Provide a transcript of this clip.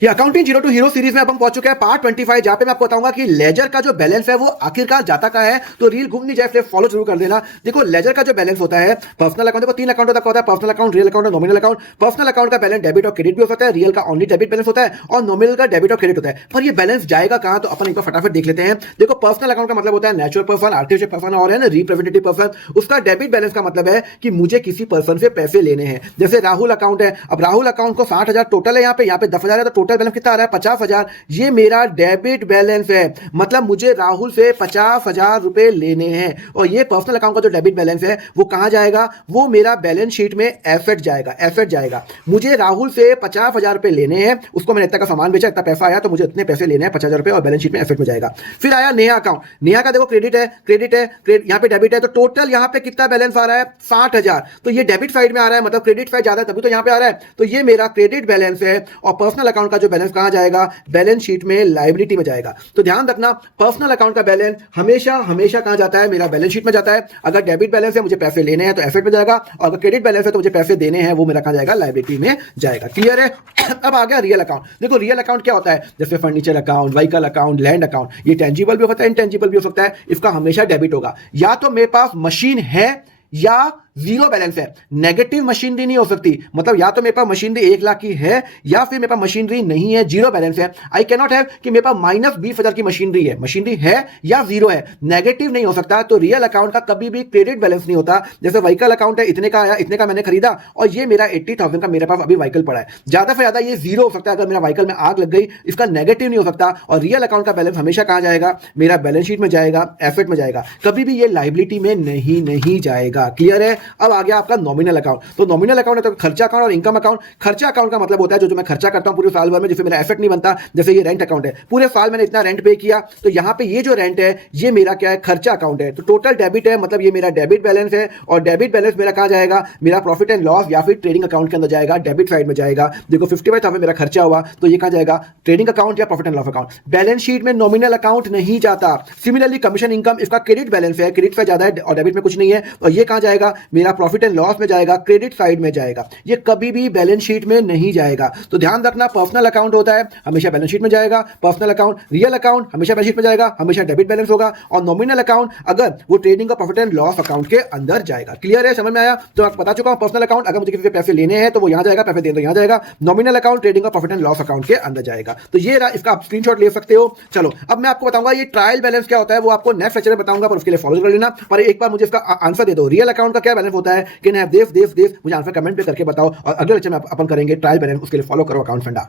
ये accounting zero to hero series में अब हम पहुंच चुके हैं पार्ट 25, जहां पे मैं आपको बताऊंगा कि लेजर का जो बैलेंस है वो आखिरकार जाता का है। तो रील घूम नहीं जाए इसलिए फॉलो जरूर कर देना। देखो लेजर का जो बैलेंस होता है, पर्सनल अकाउंट, देखो 3 अकाउंट तक होता है, पर्सनल अकाउंट, रियल अकाउंट और नॉमिनल अकाउंट। पर्सनल अकाउंट का बैलेंस डेबिट और क्रेडिट भी हो सकता है, रियल का ओनली डेबिट बैलेंस होता है और नॉमिनल का डेबिट और क्रेडिट होता है। पर ये बैलेंस जाएगा कहां, तो अपन एक बार फटाफट देख लेते हैं। देखो पर्सनल अकाउंट का मतलब होता है नेचुरल पर्सन, आर्टिफिशियल पर्सन और है ना रिप्रेजेंटेटिव पर्सन। उसका डेबिट बैलेंस का मतलब है कि मुझे किसी पर्सन से पैसे लेने हैं। जैसे राहुल अकाउंट है, अब राहुल अकाउंट को 60,000 टोटल है, यहाँ पे 10,000 है, तो टोटल बैलेंस कितना आ रहा है 50,000। ये मेरा डेबिट बैलेंस है, मतलब मुझे राहुल से 50,000 रुपए लेने हैं। और ये पर्सनल अकाउंट का जो डेबिट बैलेंस है वो कहां जाएगा, वो मेरा बैलेंस शीट में एसेट जाएगा। एसेट जाएगा, मुझे राहुल से 50,000 रुपए लेने हैं, उसको मैंने इतना का सामान बेचा, इतना पैसा आया, तो मुझे इतने पैसे लेने हैं 50,000 रुपए, और बैलेंस शीट में एसेट में जाएगा। फिर आया नेहा अकाउंट, नेहा का देखो क्रेडिट है, यहाँ पे डेबिट है, तो टोटल यहाँ पे कितना बैलेंस आ रहा है 60,000। तो ये डेबिट साइड में आ रहा है, मतलब क्रेडिट साइड ज्यादा है तभी तो यहाँ पे आ रहा है। तो ये मेरा क्रेडिट बैलेंस है। और पर्सनल अकाउंट का जो बैलेंस कहां जाएगा, बैलेंस शीट में लायबिलिटी में जाएगा। तो ध्यान रखना, पर्सनल अकाउंट का बैलेंस हमेशा हमेशा कहां जाता है, मेरा बैलेंस शीट में जाता है। अगर डेबिट बैलेंस है, मुझे पैसे लेने हैं, तो एसेट में जाएगा, और अगर क्रेडिट बैलेंस है तो मुझे पैसे देने हैं, वो मेरा कहां जाएगा, लायबिलिटी में जाएगा। क्लियर है? अब आ गया रियल अकाउंट। देखो रियल अकाउंट क्या होता है, जैसे furniture account, vehicle account, land account, ये टेंजिबल भी हो सकता है, इनटेंजिबल भी हो सकता है। इसका हमेशा डेबिट होगा। या तो मेरे पास मशीन है या जीरो बैलेंस है, नेगेटिव मशीनरी नहीं हो सकती। मतलब या तो मेरे पास मशीनरी 1 लाख की है, या फिर मेरे पास मशीनरी नहीं है, जीरो बैलेंस है। आई कैन नॉट हैव कि मेरे पास -20,000 की मशीनरी है, मशीनरी है या जीरो है, नेगेटिव नहीं हो सकता। तो रियल अकाउंट का कभी भी क्रेडिट बैलेंस नहीं होता। जैसे व्हीकल अकाउंट है, इतने का आया, इतने का मैंने खरीदा, और ये मेरा 80,000 का मेरे पास अभी व्हीकल पड़ा है, ज्यादा से ज्यादा ये जीरो हो सकता है। अगर मेरा व्हीकल में आग लग गई, इसका नेगेटिव नहीं हो सकता। और रियल अकाउंट का बैलेंस हमेशा कहां जाएगा, मेरा बैलेंस शीट में जाएगा, एसेट में जाएगा, कभी भी ये लायबिलिटी में नहीं जाएगा। क्लियर है? अब आ गया आपका नॉमिनल अकाउंट। तो नॉमिनल अकाउंट है तो खर्चा अकाउंट और इनकम अकाउंट। खर्चा अकाउंट का मतलब होता है जो मैं खर्चा करता हूं पूरे साल भर में, जिससे मेरा एसेट नहीं बनता। जैसे ये रेंट अकाउंट है, पूरे साल मैंने इतना रेंट पे किया, तो यहां पे ये जो रेंट है ये मेरा क्या है, खर्चा अकाउंट है। तो टोटल डेबिट है, मतलब ये मेरा डेबिट बैलेंस है। और डेबिट बैलेंस मेरा कहां जाएगा, मेरा प्रॉफिट एंड लॉस या फिर ट्रेडिंग अकाउंट के अंदर जाएगा, डेबिट साइड में जाएगा। देखो 55,000 मेरा खर्चा हुआ, तो ये कहां जाएगा, ट्रेडिंग अकाउंट या profit and loss account. Balance sheet में नॉमिनल अकाउंट नहीं जाता। सिमिलरली कमीशन इनकम, इसका क्रेडिट बैलेंस है, क्रेडिट से ज्यादा है और डेबिट में कुछ नहीं है, और ये कहां जाएगा, मेरा प्रॉफिट एंड लॉस में जाएगा, क्रेडिट साइड में जाएगा। ये कभी भी बैलेंस शीट में नहीं जाएगा। तो ध्यान रखना, पर्सनल अकाउंट होता है हमेशा बैलेंस शीट में जाएगा, पर्सनल अकाउंट, रियल अकाउंट हमेशा बैलेंस शीट में जाएगा, हमेशा डेबिट बैलेंस होगा। और नॉमिनल अकाउंट अगर वो ट्रेडिंग का प्रॉफिट एंड लॉस अकाउंट के अंदर जाएगा। क्लियर है? समझ में आया? तो आप बता चुका हूं, पर्सनल अकाउंट अगर मुझे किसी से पैसे लेने हैं तो वो यहां जाएगा, पैसे देने तो यहां जाएगा। नॉमिनल अकाउंट ट्रेडिंग का प्रॉफिट एंड लॉस अकाउंट के अंदर जाएगा। तो ये इसका आप स्क्रीनशॉट ले सकते हो। चलो अब मैं आपको बताऊंगा ये ट्रायल बैलेंस क्या होता है, वो आपको नेक्स्ट लेक्चर में बताऊंगा, पर उसके लिए फॉलो कर लेना। पर एक बार मुझे इसका आंसर दे दो, रियल अकाउंट का क्या बैलेंस होता है कि नहीं, देव मुझे आंसर कमेंट पे करके बताओ, और अगले लेक्चर में अपन करेंगे ट्रायल बैलेंस। उसके लिए फॉलो करो अकाउंट फंडा।